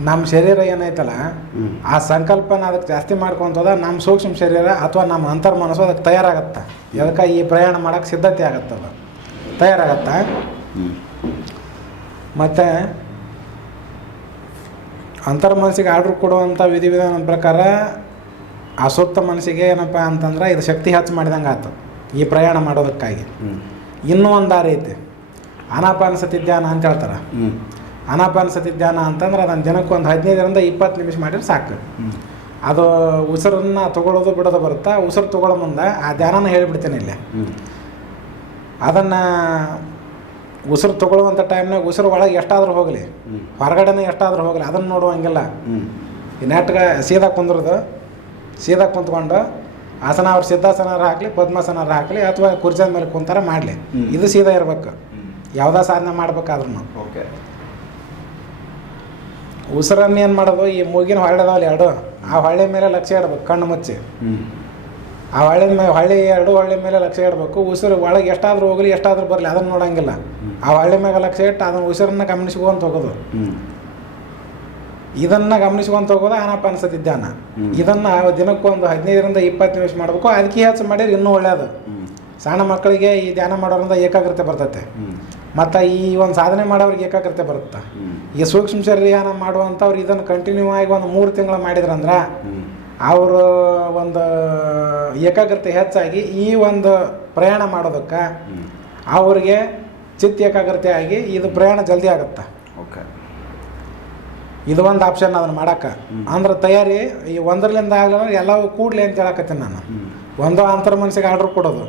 ನಮ್ಮ ಶರೀರ ಏನೈತಲ್ಲ ಆ ಸಂಕಲ್ಪನ ಅದಕ್ಕೆ ಜಾಸ್ತಿ ಮಾಡ್ಕೊಂತದ ನಮ್ಮ ಸೂಕ್ಷ್ಮ ಶರೀರ ಅಥವಾ ನಮ್ಮ ಅಂತರ್ ಮನಸ್ಸು ಅದಕ್ಕೆ ತಯಾರಾಗತ್ತೆ. ಅದಕ್ಕೆ ಈ ಪ್ರಯಾಣ ಮಾಡೋಕ್ಕೆ ಸಿದ್ಧತೆ ಆಗತ್ತದ? ತಯಾರಾಗತ್ತ. ಮತ್ತು ಅಂತರ್ ಮನಸ್ಸಿಗೆ ಆರ್ಡ್ರ್ ಕೊಡುವಂಥ ವಿಧಿವಿಧಾನದ ಪ್ರಕಾರ ಆ ಸುತ್ತ ಮನಸ್ಸಿಗೆ ಏನಪ್ಪ ಅಂತಂದ್ರೆ ಇದು ಶಕ್ತಿ ಹೆಚ್ಚು ಮಾಡಿದಂಗೆ ಆಯ್ತು ಈ ಪ್ರಯಾಣ ಮಾಡೋದಕ್ಕಾಗಿ. ಇನ್ನೂ ಒಂದು ದಾರಿ ಐತಿ ಅನಾಪಾನ ಸತಿ ಧ್ಯಾನ ಅಂತ ಹೇಳ್ತಾರೆ ಹ್ಮ್. ಅನಾಪಾನ ಸತಿ ಧ್ಯಾನ ಅಂತಂದ್ರೆ ಅದನ್ನು ದಿನಕ್ಕೆ ಒಂದು ಹದಿನೈದರಿಂದ ಇಪ್ಪತ್ತು ನಿಮಿಷ ಮಾಡಿದ್ರೆ ಸಾಕು. ಅದು ಉಸಿರನ್ನ ತೊಗೊಳ್ಳೋದು ಬಿಡೋದು ಬರುತ್ತಾ ಉಸಿರು ತಗೊಳ್ಳೋ ಮುಂದೆ ಆ ಧ್ಯಾನನ ಹೇಳಿಬಿಡ್ತೀನಿ ಇಲ್ಲಿ. ಅದನ್ನು ಉಸಿರು ತೊಗೊಳ್ಳುವಂಥ ಟೈಮ್ನಾಗ ಉಸಿರು ಒಳಗೆ ಎಷ್ಟಾದರೂ ಹೋಗಲಿ. ಹೊರಗಡೆನೇ ಎಷ್ಟಾದರೂ ಹೋಗಲಿ ಅದನ್ನು ನೋಡುವಂಗಿಲ್ಲ. ಈ ನೆಟ್ಗೆ ಸೀದಾ ಕುಂದ್ರದು ಸೀದಾ ಕುಂತ್ಕೊಂಡು ಆಸನ ಅವ್ರು ಸಿದ್ಧಾಸನಾರ ಹಾಕಲಿ ಪದ್ಮಾಸನಾರ ಹಾಕಲಿ ಅಥವಾ ಕುರ್ಜದ ಮೇಲೆ ಕುಂತಾರ ಮಾಡಲಿ. ಇದು ಸೀದಾ ಇರ್ಬೇಕು. ಯಾವುದೇ ಯಾವುದೋ ಸಾಧನೆ ಮಾಡ್ಬೇಕಾದ್ರೂ ಓಕೆ. ಉಸಿರನ್ನು ಏನು ಮಾಡೋದು? ಈ ಮೂಗಿನ ಹೊಳ್ಳೆ ಅದಾವಲ್ಲ ಎರಡು. ಆ ಹೊಳ್ಳೆ ಮೇಲೆ ಲಕ್ಷ್ಯ ಇಡ್ಬೇಕು ಕಣ್ಣು ಮುಚ್ಚಿ. ಆ ಹೊಳ್ಳೆ ಮೇಲೆ ಹೊಳ್ಳೆ ಎರಡು ಹೊಳ್ಳೆ ಮೇಲೆ ಲಕ್ಷ್ಯ ಇಡಬೇಕು. ಉಸಿರು ಒಳಗೆ ಎಷ್ಟಾದರೂ ಹೋಗಲಿ ಎಷ್ಟಾದರೂ ಬರಲಿ ಅದನ್ನು ನೋಡೋಂಗಿಲ್ಲ. ಆ ಹೊಳ್ಳೆ ಮೇಲೆ ಲಕ್ಷ್ಯ ಇಟ್ಟು ಅದನ್ನು ಉಸಿರನ್ನ ಗಮನಿಸ್ಕೊಂತ ಹೋಗೋದು. ಇದನ್ನು ಗಮನಿಸ್ಕೊಂತ ಹೋಗೋದು ಆನಪ್ಪ ಹ್ಮ್. ಇದನ್ನು ದಿನಕ್ಕೊಂದು ಹದಿನೈದರಿಂದ ಇಪ್ಪತ್ತು ನಿಮಿಷ ಮಾಡಬೇಕು. ಅದಕ್ಕೆ ಹೆಚ್ಚು ಮಾಡಿದ್ರೆ ಇನ್ನೂ ಒಳ್ಳೆಯದು. ಸಣ್ಣ ಮಕ್ಕಳಿಗೆ ಈ ಧ್ಯಾನ ಮಾಡೋದ್ರಿಂದ ಏಕಾಗ್ರತೆ ಬರ್ತೈತೆ. ಮತ್ತು ಈ ಒಂದು ಸಾಧನೆ ಮಾಡೋರಿಗೆ ಏಕಾಗ್ರತೆ ಬರುತ್ತೆ ಈಗ ಈ ಸೂಕ್ಷ್ಮ ಶರೀರಯಾನ ಮಾಡುವಂಥವ್ರು ಇದನ್ನು ಕಂಟಿನ್ಯೂ ಆಗಿ ಒಂದು ಮೂರು ತಿಂಗಳು ಮಾಡಿದ್ರಂದ್ರೆ. ಅವರು ಒಂದು ಏಕಾಗ್ರತೆ ಹೆಚ್ಚಾಗಿ ಈ ಒಂದು ಪ್ರಯಾಣ ಮಾಡೋದಕ್ಕೆ. ಅವ್ರಿಗೆ ಚಿತ್ತ ಏಕಾಗ್ರತೆ ಆಗಿ ಇದು ಪ್ರಯಾಣ ಜಲ್ದಿ ಆಗುತ್ತೆ ಓಕೆ ಇದು ಒಂದು ಆಪ್ಷನ್ ಅದನ್ನು ಮಾಡೋಕ್ಕೆ. ಅಂದ್ರೆ ತಯಾರಿ ಈ ಒಂದರಲಿಂದ ಆಗಲ್ಲ ಎಲ್ಲವೂ ಕೂಡಲಿ ಅಂತ ಹೇಳಕತ್ತೀನಿ ನಾನು ಒಂದು ಅಂತರ ಮನಸ್ಸಿಗೆ ಆರ್ಡ್ರ್ ಕೊಡೋದು.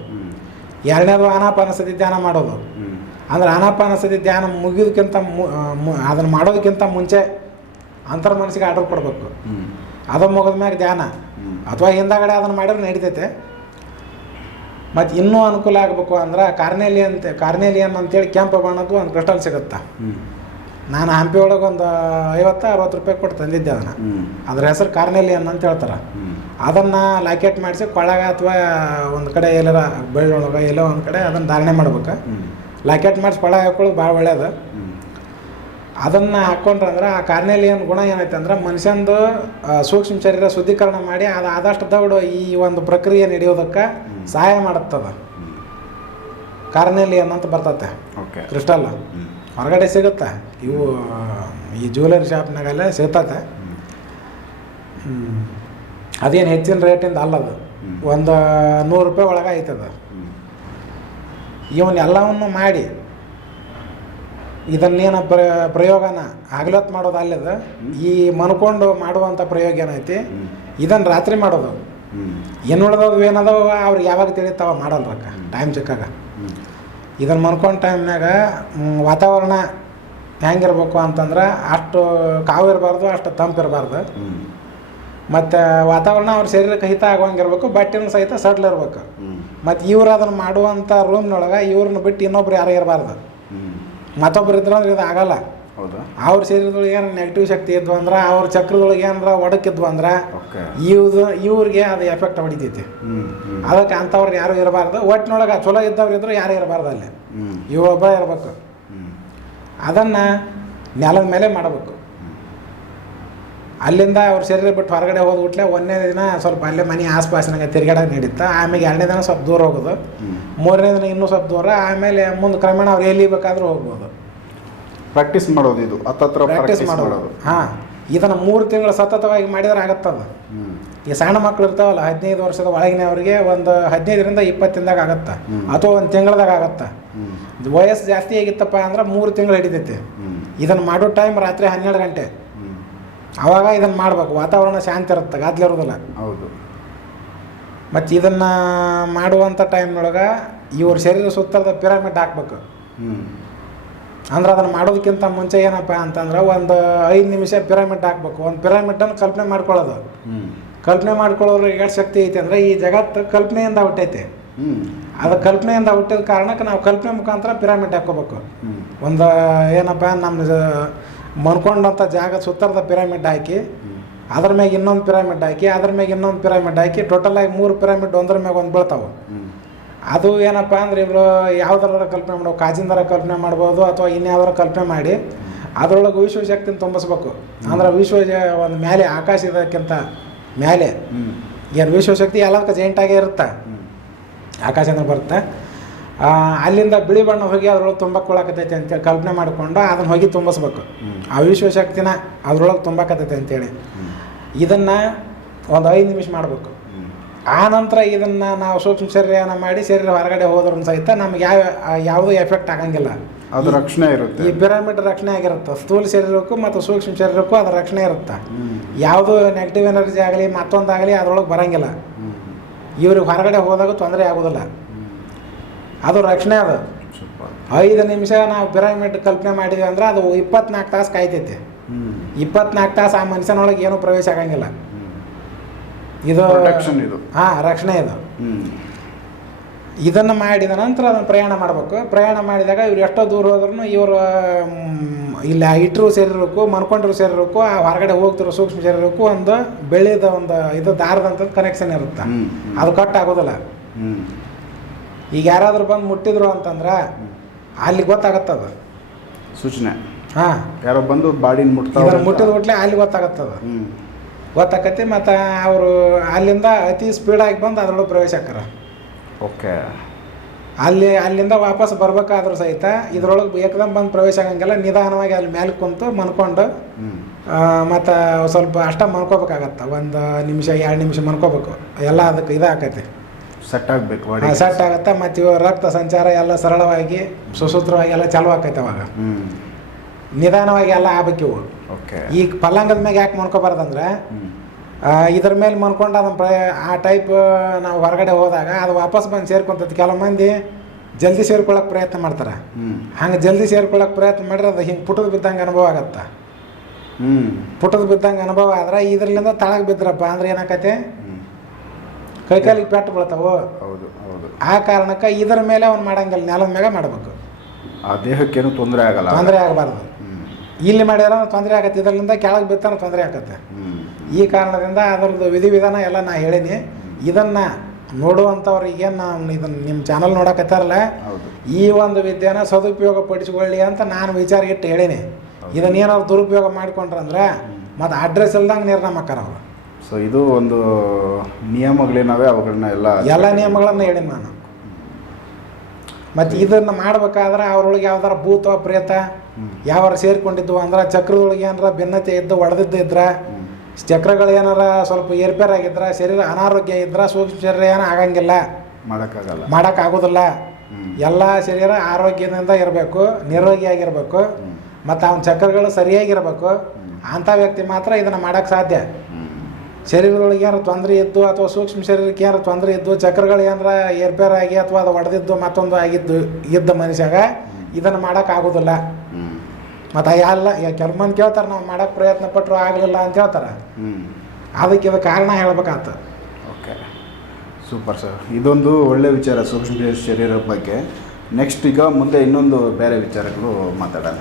ಎರಡನೇದು ಆನಾಪಾನ ಸತಿ ಧ್ಯಾನ ಮಾಡೋದು. ಅಂದ್ರೆ ಆನಾಪಾನ ಸತಿ ಧ್ಯಾನ ಮುಗಿಯೋದಕ್ಕಿಂತ ಅದನ್ನು ಮಾಡೋದಕ್ಕಿಂತ ಮುಂಚೆ ಅಂತರ ಮನಸ್ಸಿಗೆ ಆರ್ಡರ್ ಕೊಡಬೇಕು. ಅದು ಮುಗಿದ ಮ್ಯಾಗ ಧ್ಯಾನ. ಅಥವಾ ಹಿಂದಗಡೆ ಅದನ್ನು ಮಾಡಿದ್ರೆ ನಡೀತೈತೆ ಮತ್ತು ಇನ್ನೂ ಅನುಕೂಲ ಆಗಬೇಕು ಅಂದ್ರೆ ಕಾರ್ನೇಲಿಯನ್ ಅಂತ ಕಾರ್ನೇಲಿಯನ್ ಅಂತೇಳಿ ಕೆಂಪು ಬಣ್ಣದ್ದು ಒಂದು ಕ್ರಿಸ್ಟಲ್ ಸಿಗುತ್ತೆ ನಾನು ಹಂಪಿ ಒಳಗೆ ಒಂದು ಐವತ್ತು ಅರವತ್ತು ರೂಪಾಯಿ ಕೊಟ್ಟು ತಂದಿದ್ದೆ ಅದನ್ನು. ಅದ್ರ ಹೆಸರು ಕಾರ್ನೇಲಿಯನ್ ಅಂತ ಹೇಳ್ತಾರೆ. ಅದನ್ನು ಲಾಕೆಟ್ ಮಾಡಿಸಿ ಕೊಳಗ ಅಥವಾ ಒಂದು ಕಡೆ ಎಲ್ಲರ ಬೆಳ್ಳೊಳಗೆ ಎಲ್ಲೋ ಒಂದು ಕಡೆ ಅದನ್ನು ಧಾರಣೆ ಮಾಡ್ಬೇಕು. ಲಾಕೆಟ್ ಮಾಡಿಸಿ ಪಳ ಹಾಕೊಳ್ಳೋದು ಭಾಳ ಒಳ್ಳೇದು. ಅದನ್ನು ಹಾಕ್ಕೊಂಡ್ರಂದ್ರೆ ಆ ಕಾರ್ನೇಲಿಯನ್ ಗುಣ ಏನೈತೆ ಅಂದ್ರೆ ಮನುಷ್ಯಂದು ಸೂಕ್ಷ್ಮ ಶರೀರ ಶುದ್ಧೀಕರಣ ಮಾಡಿ ಅದು ಆದಷ್ಟು ದೌಡು ಈ ಒಂದು ಪ್ರಕ್ರಿಯೆ ನಡೆಯೋದಕ್ಕೆ ಸಹಾಯ ಮಾಡುತ್ತದ. ಕಾರ್ನೆಲಿಯನ್ ಅಂತ ಬರ್ತತೆ. ಓಕೆ. ಕ್ರಿಸ್ಟಲ್. ಹೊರಗಡೆ ಸಿಗುತ್ತೆ. ಇವು ಈ ಜ್ಯುವೆಲರಿ ಶಾಪ್ನಾಗೆಲ್ಲ ಸಿಗ್ತತೆ. ಅದೇನು ಹೆಚ್ಚಿನ ರೇಟಿಂದ ಅಲ್ಲದು. ಒಂದು ನೂರು ರೂಪಾಯಿ ಒಳಗೆ ಆಯ್ತದ ಹ್ಮ್. ಇವನ್ ಎಲ್ಲವನ್ನು ಮಾಡಿ ಇದನ್ನೇನು ಪ್ರ ಪ್ರಯೋಗನ ಹಗಲೊತ್ತು ಮಾಡೋದು ಅಲ್ಲದ ಈ ಮನ್ಕೊಂಡು ಮಾಡುವಂಥ ಪ್ರಯೋಗ ಏನೈತಿ. ಇದನ್ನು ರಾತ್ರಿ ಮಾಡೋದು. ಏನು ಉಳ್ದವು ಏನದವ ಅವ್ರಿಗೆ ಯಾವಾಗ ತಿಳಿತಾವ ಮಾಡಲ್ರಕ್ಕ ಟೈಮ್ ಸಿಕ್ಕಾಗ. ಇದನ್ನು ಮನ್ಕೊಂಡು ಟೈಮ್ನಾಗ ವಾತಾವರಣ ಹೆಂಗಿರ್ಬೇಕು ಅಂತಂದ್ರೆ ಅಷ್ಟು ಕಾವಿರಬಾರ್ದು ಅಷ್ಟು ತಂಪು ಇರಬಾರ್ದು ಹ್ಮ್. ಮತ್ತು ವಾತಾವರಣ ಅವ್ರ ಶರೀರಕ್ಕೆ ಹಿತ ಆಗುವಂಗಿರ್ಬೇಕು ಬಟ್ಟೆನೂ ಸಹಿತ ಸಡ್ಲ್ ಇರ್ಬೇಕು ಹ್ಮ್. ಮತ್ತು ಇವ್ರು ಅದನ್ನು ಮಾಡುವಂಥ ರೂಮ್ನೊಳಗೆ ಇವ್ರನ್ನ ಬಿಟ್ಟು ಇನ್ನೊಬ್ರು ಯಾರು ಇರಬಾರ್ದು. ಮತ್ತೊಬ್ರು ಇದ್ರೆ ಅಂದ್ರೆ ಇದು ಆಗಲ್ಲ. ಅವ್ರ ಶರೀರದೊಳಗೆ ಏನು ನೆಗೆಟಿವ್ ಶಕ್ತಿ ಇದ್ವು ಅಂದ್ರೆ ಅವ್ರ ಚಕ್ರದೊಳಗೆ ಏನಾರ ಒಡಕಿದ್ವು ಅಂದ್ರೆ ಇವ್ದು ಇವ್ರಿಗೆ ಅದು ಎಫೆಕ್ಟ್ ಹೊಡಿತೈತಿ. ಅದಕ್ಕೆ ಅಂಥವ್ರು ಯಾರು ಇರಬಾರ್ದು. ಒಟ್ಟಿನೊಳಗೆ ಚಲೋ ಇದ್ದವ್ರು ಇದ್ರು ಯಾರು ಇರಬಾರ್ದು ಅಲ್ಲಿ. ಇವೊಬ್ಬ ಇರಬೇಕು. ಅದನ್ನು ನೆಲದ ಮೇಲೆ ಮಾಡಬೇಕು. ಅಲ್ಲಿಂದ ಅವ್ರ ಶರೀರ ಬಿಟ್ಟು ಹೊರಗಡೆ ಹೋದ್ಬಿಟ್ಲೆ ಒಂದನೇ ದಿನ ಸ್ವಲ್ಪ ಅಲ್ಲೇ ಮನೆ ಆಸ್ಪಾಸಿನಾಗ ತಿರುಗಾಡೋಕೆ ನಡೀತು ಆಮೇಲೆ ಎರಡನೇ ದಿನ ಸ್ವಲ್ಪ ದೂರ ಹೋಗೋದು. ಮೂರನೇ ದಿನ ಇನ್ನೂ ಸ್ವಲ್ಪ ದೂರ ಆಮೇಲೆ ಮುಂದೆ ಕ್ರಮೇಣ ಅವ್ರು ಎಲ್ಲಿ ಬೇಕಾದರೂ ಹೋಗ್ಬೋದು. ಪ್ರಾಕ್ಟೀಸ್ ಮಾಡೋದು ಇದು ಹತ್ತತ್ರ ಪ್ರಾಕ್ಟೀಸ್ ಮಾಡೋದು. ಹಾಂ. ಇದನ್ನು ಮೂರು ತಿಂಗಳು ಸತತವಾಗಿ ಮಾಡಿದ್ರೆ ಆಗತ್ತದ. ಈ ಸಣ್ಣ ಮಕ್ಳು ಇರ್ತಾವಲ್ಲ ಹದಿನೈದು ವರ್ಷದ ಒಳಗಿನವರಿಗೆ ಒಂದು ಹದಿನೈದರಿಂದ ಇಪ್ಪತ್ತಿಂದಾಗ ಆಗತ್ತೆ. ಅಥವಾ ಒಂದು ತಿಂಗಳದಾಗ ಆಗತ್ತೆ. ವಯಸ್ಸು ಜಾಸ್ತಿ ಆಗಿತ್ತಪ್ಪ ಅಂದ್ರೆ ಮೂರು ತಿಂಗಳು ಹಿಡಿತೈತಿ. ಇದನ್ನು ಮಾಡೋ ಟೈಮ್ ರಾತ್ರಿ ಹನ್ನೆರಡು ಗಂಟೆ. ಆವಾಗ ಇದನ್ನು ಮಾಡ್ಬೇಕು ವಾತಾವರಣ ಶಾಂತಿ ಇರುತ್ತೆ ಗದ್ಲಿರೋದಿಲ್ಲ ಹೌದು ಮತ್ತು ಇದನ್ನು ಮಾಡುವಂಥ ಟೈಮ್ನೊಳಗೆ ಇವ್ರ ಶರೀರ ಸುತ್ತಲದ ಪಿರಾಮಿಡ್ ಹಾಕ್ಬೇಕು ಹ್ಮ್. ಅಂದ್ರೆ ಅದನ್ನು ಮಾಡೋದಕ್ಕಿಂತ ಮುಂಚೆ ಏನಪ್ಪ ಅಂತಂದ್ರೆ ಒಂದು ಐದು ನಿಮಿಷ ಪಿರಾಮಿಡ್ ಹಾಕ್ಬೇಕು ಒಂದು ಪಿರಾಮಿಡನ್ನು ಕಲ್ಪನೆ ಮಾಡ್ಕೊಳ್ಳೋದು. ಕಲ್ಪನೆ ಮಾಡ್ಕೊಳ್ಳೋರು ಎಷ್ಟು ಶಕ್ತಿ ಐತೆ ಅಂದರೆ ಈ ಜಗತ್ತು ಕಲ್ಪನೆಯಿಂದ ಹುಟ್ಟೈತೆ. ಅದು ಕಲ್ಪನೆಯಿಂದ ಹುಟ್ಟಿದ ಕಾರಣಕ್ಕೆ ನಾವು ಕಲ್ಪನೆ ಮುಖಾಂತರ ಪಿರಾಮಿಡ್ ಹಾಕ್ಕೋಬೇಕು ಹ್ಮ್. ಒಂದು ಏನಪ್ಪ ನಮ್ಮ ಮನ್ಕೊಂಡಂಥ ಜಾಗ ಸುತ್ತರದ ಪಿರಾಮಿಡ್ ಹಾಕಿ. ಅದ್ರ ಮ್ಯಾಗ ಇನ್ನೊಂದು ಪಿರಾಮಿಡ್ ಹಾಕಿ ಅದ್ರ ಮ್ಯಾಗ ಇನ್ನೊಂದು ಪಿರಾಮಿಡ್ ಹಾಕಿ ಟೋಟಲ್ ಆಗಿ ಮೂರು ಪಿರಮಿಡ್ ಒಂದ್ರ ಮ್ಯಾಗ ಒಂದು ಬೀಳ್ತಾವೆ. ಅದು ಏನಪ್ಪ ಅಂದ್ರೆ ಇವರು ಯಾವ್ದಾರ ಕಲ್ಪನೆ ಮಾಡೋ ಕಾಜಿಂದರ ಕಲ್ಪನೆ ಮಾಡ್ಬೋದು ಅಥವಾ ಇನ್ಯಾವ್ದಾರ ಕಲ್ಪನೆ ಮಾಡಿ ಅದ್ರೊಳಗೆ ವಿಶ್ವಶಕ್ತಿನ ತುಂಬಿಸ್ಬೇಕು. ಅಂದ್ರೆ ವಿಶ್ವ ಒಂದು ಮೇಲೆ ಆಕಾಶ ಇದಕ್ಕಿಂತ ಮೇಲೆ ಏನು ವಿಶ್ವಶಕ್ತಿ ಎಲ್ಲದಕ್ಕೆ ಜೈಂಟಾಗೇ ಇರುತ್ತೆ? ಆಕಾಶ ಅಂದ್ರೆ ಬರುತ್ತೆ. ಅಲ್ಲಿಂದ ಬಿಳಿ ಬಣ್ಣ ಹೋಗಿ ಅದ್ರೊಳಗೆ ತುಂಬಕ್ಕೊಳಕತ್ತೈತೆ ಅಂತೇಳಿ ಕಲ್ಪನೆ ಮಾಡಿಕೊಂಡು ಅದನ್ನು ಹೋಗಿ ತುಂಬಿಸ್ಬೇಕು. ಅವಿಶ್ವಶಕ್ತಿನ ಅದ್ರೊಳಗೆ ತುಂಬಕತ್ತೈತೆ ಅಂತೇಳಿ ಇದನ್ನು ಒಂದು ಐದು ನಿಮಿಷ ಮಾಡಬೇಕು. ಆ ನಂತರ ಇದನ್ನು ನಾವು ಸೂಕ್ಷ್ಮ ಶರೀರನ ಮಾಡಿ ಶರೀರ ಹೊರಗಡೆ ಹೋದ್ರು ಸಹಿತ ನಮ್ಗೆ ಯಾವ ಯಾವುದೂ ಎಫೆಕ್ಟ್ ಆಗಂಗಿಲ್ಲ. ಅದು ರಕ್ಷಣೆ ಇರುತ್ತೆ. ಈ ಪಿರಮಿಡ್ ರಕ್ಷಣೆ ಆಗಿರುತ್ತೆ. ಸ್ಥೂಲ ಶರೀರಕ್ಕೂ ಮತ್ತು ಸೂಕ್ಷ್ಮ ಶರೀರಕ್ಕೂ ಅದು ರಕ್ಷಣೆ ಇರುತ್ತೆ. ಯಾವುದು ನೆಗೆಟಿವ್ ಎನರ್ಜಿ ಆಗಲಿ ಮತ್ತೊಂದಾಗಲಿ ಅದರೊಳಗೆ ಬರಂಗಿಲ್ಲ. ಇವ್ರಿಗೆ ಹೊರಗಡೆ ಹೋದಾಗ ತೊಂದರೆ ಆಗೋದಿಲ್ಲ. ಅದು ರಕ್ಷಣೆ ಅದು. ಐದು ನಿಮಿಷ ನಾವು ಪಿರಮಿಡ್ ಕಲ್ಪನೆ ಮಾಡಿದ್ವಿ ಅಂದ್ರೆ ಅದು ಇಪ್ಪತ್ನಾಲ್ಕು ತಾಸು ಕಾಯ್ತೈತಿ. ಇಪ್ಪತ್ನಾಲ್ಕು ತಾಸು ಆ ಮನುಷ್ಯನೊಳಗೆ ಏನೂ ಪ್ರವೇಶ ಆಗಂಗಿಲ್ಲ. ಇದು ಹಾ ಇದು. ಹಾಂ ರಕ್ಷಣೆ ಇದು. ಇದನ್ನು ಮಾಡಿದ ನಂತರ ಅದನ್ನು ಪ್ರಯಾಣ ಮಾಡಬೇಕು. ಪ್ರಯಾಣ ಮಾಡಿದಾಗ ಇವ್ರು ಎಷ್ಟೋ ದೂರ ಹೋದ್ರೂ ಇವರು ಇಲ್ಲ ಇಟ್ಟರು ಸೇರಿರಬೇಕು ಮನ್ಕೊಂಡ್ರು ಸೇರಿರಬೇಕು ಆ ಹೊರಗಡೆ ಹೋಗ್ತಿರೋ ಸೂಕ್ಷ್ಮ ಸೇರಿರಬೇಕು ಒಂದು ಬೆಳೆದ ಒಂದು ಇದು ದಾರದಂಥದ್ದು ಕನೆಕ್ಷನ್ ಇರುತ್ತೆ. ಅದು ಕಟ್ ಆಗೋದಿಲ್ಲ. ಈಗ ಯಾರಾದರೂ ಬಂದು ಮುಟ್ಟಿದ್ರು ಅಂತಂದ್ರೆ ಅಲ್ಲಿ ಗೊತ್ತಾಗತ್ತದ. ಸೂಚನೆ. ಹಾಂ. ಯಾರೋ ಬಂದು ಬಾಡಿನ ಮುಟ್ತಾರೆ. ಮುಟ್ಟಿದ ಮುಟ್ಲೆ ಅಲ್ಲಿ ಗೊತ್ತಾಗತ್ತದ. ಗೊತ್ತಾಕತಿ ಮತ್ತು ಅವರು ಅಲ್ಲಿಂದ ಅತಿ ಸ್ಪೀಡಾಗಿ ಬಂದು ಅದ್ರೊಳಗೆ ಪ್ರವೇಶ ಹಾಕಾರ ಓಕೆ. ಅಲ್ಲಿ ಅಲ್ಲಿಂದ ವಾಪಸ್ ಬರ್ಬೇಕಾದ್ರೂ ಸಹಿತ ಇದ್ರೊಳಗೆ ಏಕದಮ್ ಬಂದು ಪ್ರವೇಶ ಆಗಂಗಿಲ್ಲ ನಿಧಾನವಾಗಿ ಅಲ್ಲಿ ಮೇಲೆ ಕುಂತು ಮನ್ಕೊಂಡು ಮತ್ತು ಸ್ವಲ್ಪ ಅಷ್ಟ ಮನ್ಕೋಬೇಕಾಗತ್ತೆ. ಒಂದು ನಿಮಿಷ ಎರಡು ನಿಮಿಷ ಮನ್ಕೋಬೇಕು. ಎಲ್ಲ ಅದಕ್ಕೆ ಇದಾಕೈತಿ. ಸೆಟ್ ಆಗ್ಬೇಕು ಬಾಡಿ ಸೆಟ್ ಆಗುತ್ತೆ ಮತ್ತು ರಕ್ತ ಸಂಚಾರ ಎಲ್ಲ ಸರಳವಾಗಿ ಸುಸೂತ್ರವಾಗಿ ಎಲ್ಲ ಚಾಲು ಆಕೈತೆ ಅವಾಗ ನಿಧಾನವಾಗಿ ಎಲ್ಲ ಆಗ್ಬೇಕು ಓಕೆ ಈಗ ಪಲ್ಲಂಗದ ಮ್ಯಾಗ ಯಾಕೆ ಮನ್ಕೋಬಾರ್ದಂದ್ರೆ ಆ, ಇದ್ರ ಮೇಲೆ ಮನ್ಕೊಂಡು ಅದನ್ನ ಪ್ರ ಆ ಟೈಪ್ ನಾವು ಹೊರಗಡೆ ಹೋದಾಗ ಅದು ವಾಪಸ್ ಬಂದು ಸೇರ್ಕೊಂತೈತಿ. ಕೆಲವು ಮಂದಿ ಜಲ್ದಿ ಸೇರ್ಕೊಳ್ಳೋಕೆ ಪ್ರಯತ್ನ ಮಾಡ್ತಾರೆ. ಹಂಗೆ ಜಲ್ದಿ ಸೇರ್ಕೊಳ್ಳೋಕೆ ಪ್ರಯತ್ನ ಮಾಡಿದ್ರೆ ಅದು ಹಿಂಗೆ ಪುಟದ ಬಿದ್ದಂಗೆ ಅನುಭವ ಆಗತ್ತೆ. ಹ್ಮ್. ಪುಟದ ಬಿದ್ದಂಗೆ ಅನುಭವ ಆದ್ರೆ ಇದರಿಂದ ತಳಗೆ ಬಿದ್ರಪ್ಪ ಅಂದ್ರೆ ಏನಾಕೈತೆ? ಕೈಕಾಲಿಗೆ ಪೆಟ್ಟು ಬೀಳ್ತಾವು ಹೌದು ಹೌದು. ಆ ಕಾರಣಕ್ಕೆ ಇದರ ಮೇಲೆ ಅವ್ನು ಮಾಡಂಗಿಲ್ಲ ನೆಲದ ಮೇಲೆ ಮಾಡಬೇಕು. ಆ ದೇಹಕ್ಕೇನು ತೊಂದರೆ ಆಗಲ್ಲ. ತೊಂದರೆ ಆಗಬಾರ್ದು. ಇಲ್ಲಿ ಮಾಡ್ಯಾರ ತೊಂದರೆ ಆಗತ್ತೆ ಇದರಿಂದ ಕೆಳಗೆ ಬಿತ್ತಾನ ತೊಂದರೆ ಆಗತ್ತೆ. ಈ ಕಾರಣದಿಂದ ಅದರದ್ದು ವಿಧಿವಿಧಾನ ಎಲ್ಲ ನಾ ಹೇಳೀನಿ. ಇದನ್ನು ನೋಡುವಂಥವ್ರಿಗೆ ಏನು ನಾವು ಇದನ್ನು ನಿಮ್ಮ ಚಾನಲ್ ನೋಡಕತ್ತಾರಲ್ಲ ಈ ಒಂದು ವಿದ್ಯೆನ ಸದುಪಯೋಗ ಪಡಿಸಿಕೊಳ್ಳಿ ಅಂತ ನಾನು ವಿಚಾರ ಇಟ್ಟು ಹೇಳೀನಿ. ಇದನ್ನೇನಾದ್ರು ದುರುಪಯೋಗ ಮಾಡ್ಕೊಂಡ್ರಂದ್ರೆ ಮತ್ತು ಅಡ್ರೆಸ್ ಇಲ್ದಂಗೆ ನಿರ್ಣಾಮಕ್ಕಾರ ಅವರು. ಸೊ ಇದು ಒಂದು ನಿಯಮಗಳೇನವೆ? ಅವುಗಳನ್ನ ಎಲ್ಲ ಎಲ್ಲ ನಿಯಮಗಳನ್ನು ಹೇಳಿನಿ ನಾನು. ಮತ್ತು ಇದನ್ನು ಮಾಡ್ಬೇಕಾದ್ರೆ ಅವರೊಳಗೆ ಯಾವ್ದಾರ ಭೂತ ಪ್ರೇತ. ಯಾವಾರ ಸೇರ್ಕೊಂಡಿದ್ವು ಅಂದ್ರೆ ಚಕ್ರದೊಳಗೆ ಏನಾರ ಭಿನ್ನತೆ ಇದ್ದು ಒಡೆದಿದ್ದು ಇದ್ರೆ ಚಕ್ರಗಳು ಏನಾರ ಸ್ವಲ್ಪ ಏರ್ಪೇರ್ ಆಗಿದ್ರೆ ಶರೀರ ಅನಾರೋಗ್ಯ ಇದ್ರೆ ಸೂಕ್ಷ್ಮ ಶರೀರ ಏನು ಆಗಂಗಿಲ್ಲ. ಮಾಡೋಕ್ಕಾಗಲ್ಲ. ಮಾಡೋಕ್ಕಾಗೋದಿಲ್ಲ. ಎಲ್ಲ ಶರೀರ ಆರೋಗ್ಯದಿಂದ ಇರಬೇಕು ನಿರೋಗಿಯಾಗಿರಬೇಕು. ಮತ್ತು ಅವನ ಚಕ್ರಗಳು ಸರಿಯಾಗಿರ್ಬೇಕು. ಅಂಥ ವ್ಯಕ್ತಿ ಮಾತ್ರ ಇದನ್ನು ಮಾಡೋಕ್ಕೆ ಸಾಧ್ಯ. ಶರೀರದೊಳಗೆ ಏನಾರು ತೊಂದರೆ ಇದ್ದು ಅಥವಾ ಸೂಕ್ಷ್ಮ ಶರೀರಕ್ಕೆ ಏನಾರು ತೊಂದರೆ ಇದ್ದು ಚಕ್ರಗಳು ಏನಾರ ಏರ್ಪೇರ್ ಆಗಿ ಅಥವಾ ಅದು ಒಡೆದಿದ್ದು ಮತ್ತೊಂದು ಆಗಿದ್ದು ಇದ್ದ ಮನುಷ್ಯಾಗ ಇದನ್ನು ಮಾಡೋಕ್ಕಾಗೋದಿಲ್ಲ. ಮತ್ತು ಎಲ್ಲ ಕೆಲವು ಮಂದಿ ಕೇಳ್ತಾರೆ ನಾವು ಮಾಡೋಕ್ಕೆ ಪ್ರಯತ್ನ ಪಟ್ಟರು ಆಗಲಿಲ್ಲ ಅಂತ ಹೇಳ್ತಾರೆ. ಅದಕ್ಕೆ ಇದು ಕಾರಣ ಹೇಳ್ಬೇಕಾಗ್ತದೆ ಓಕೆ. Super sir. ಇದೊಂದು ಒಳ್ಳೆ ವಿಚಾರ ಸೂಕ್ಷ್ಮ ಶರೀರದ ಬಗ್ಗೆ. ನೆಕ್ಸ್ಟ್ ಈಗ ಮುಂದೆ ಇನ್ನೊಂದು ಬೇರೆ ವಿಚಾರಗಳು ಮಾತಾಡೋಣ.